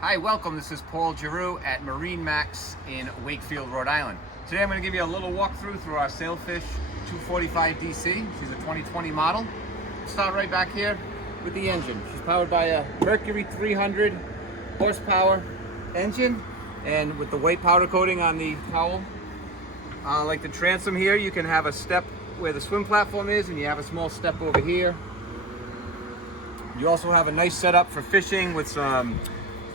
Hi, welcome. This is Paul Giroux at MarineMax in Wakefield, Rhode Island. Today I'm going to give you a little walkthrough through our Sailfish 245 DC. She's a 2020 model. We'll start right back here with the engine. She's powered by a Mercury 300 horsepower engine and with the white powder coating on the cowl. Like the transom here, you can have a step where the swim platform is and you have a small step over here. You also have a nice setup for fishing with some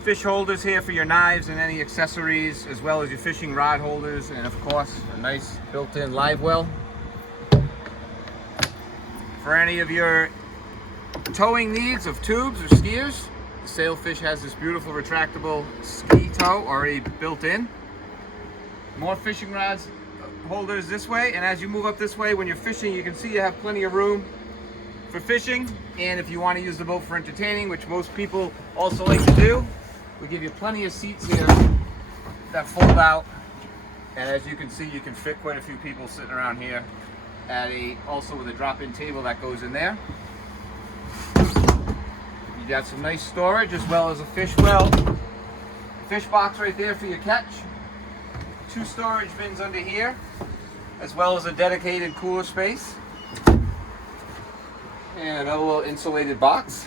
fish holders here for your knives and any accessories, as well as your fishing rod holders, and of course a nice built-in live well. For any of your towing needs of tubes or skiers, Sailfish has this beautiful retractable ski tow already built in. More fishing rods holders this way, and as you move up this way when you're fishing, you can see you have plenty of room for fishing. And if you want to use the boat for entertaining, which most people also like to do, we give you plenty of seats here that fold out, and as you can see, you can fit quite a few people sitting around here also with a drop-in table that goes in there. You got some nice storage as well as a fish box right there for your catch. 2 storage bins under here, as well as a dedicated cooler space. And another little insulated box,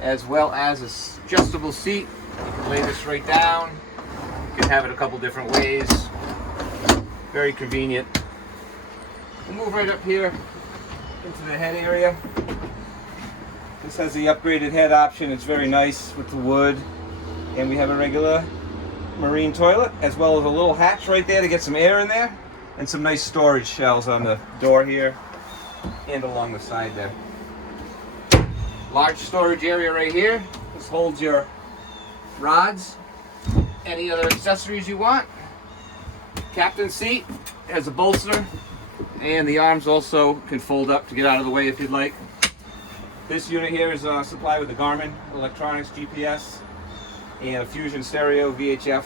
as well as an adjustable seat. You can lay this right down. You can have it a couple different ways. Very convenient. We'll move right up here into the head area. This has the upgraded head option. It's very nice with the wood. And we have a regular marine toilet, as well as a little hatch right there to get some air in there. And some nice storage shelves on the door here and along the side there. Large storage area right here. This holds your rods, any other accessories you want. Captain's seat has a bolster, and the arms also can fold up to get out of the way if you'd like. This unit here is supplied with the Garmin electronics GPS and a Fusion stereo VHF,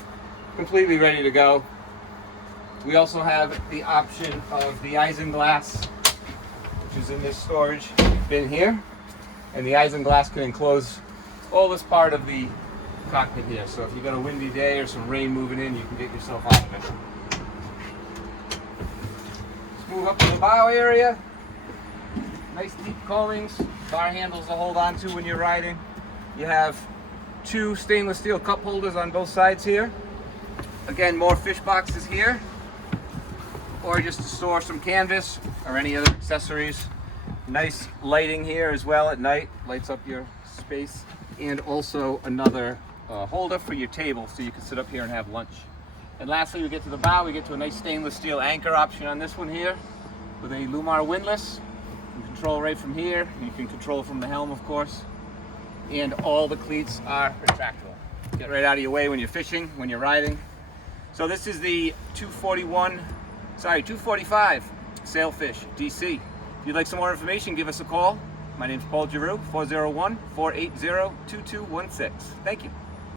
completely ready to go. We also have the option of the isinglass, which is in this storage bin here. And the isinglass can enclose all this part of the cockpit here. So if you've got a windy day or some rain moving in, you can get yourself out of it. Let's move up to the bow area. Nice deep combings, bar handles to hold on to when you're riding. You have 2 stainless steel cup holders on both sides here. Again, more fish boxes here, or just to store some canvas or any other accessories. Nice lighting here as well at night, lights up your space, and also another holder for your table so you can sit up here and have lunch. And lastly, we get to the bow, we get to a nice stainless steel anchor option on this one here with a Lumar windlass. You can control right from here, you can control from the helm of course, and all the cleats are retractable. Get right out of your way when you're fishing, when you're riding. So this is the 245 Sailfish DC. If you'd like some more information, give us a call. My name is Paul Giroux, 401-480-2216. Thank you.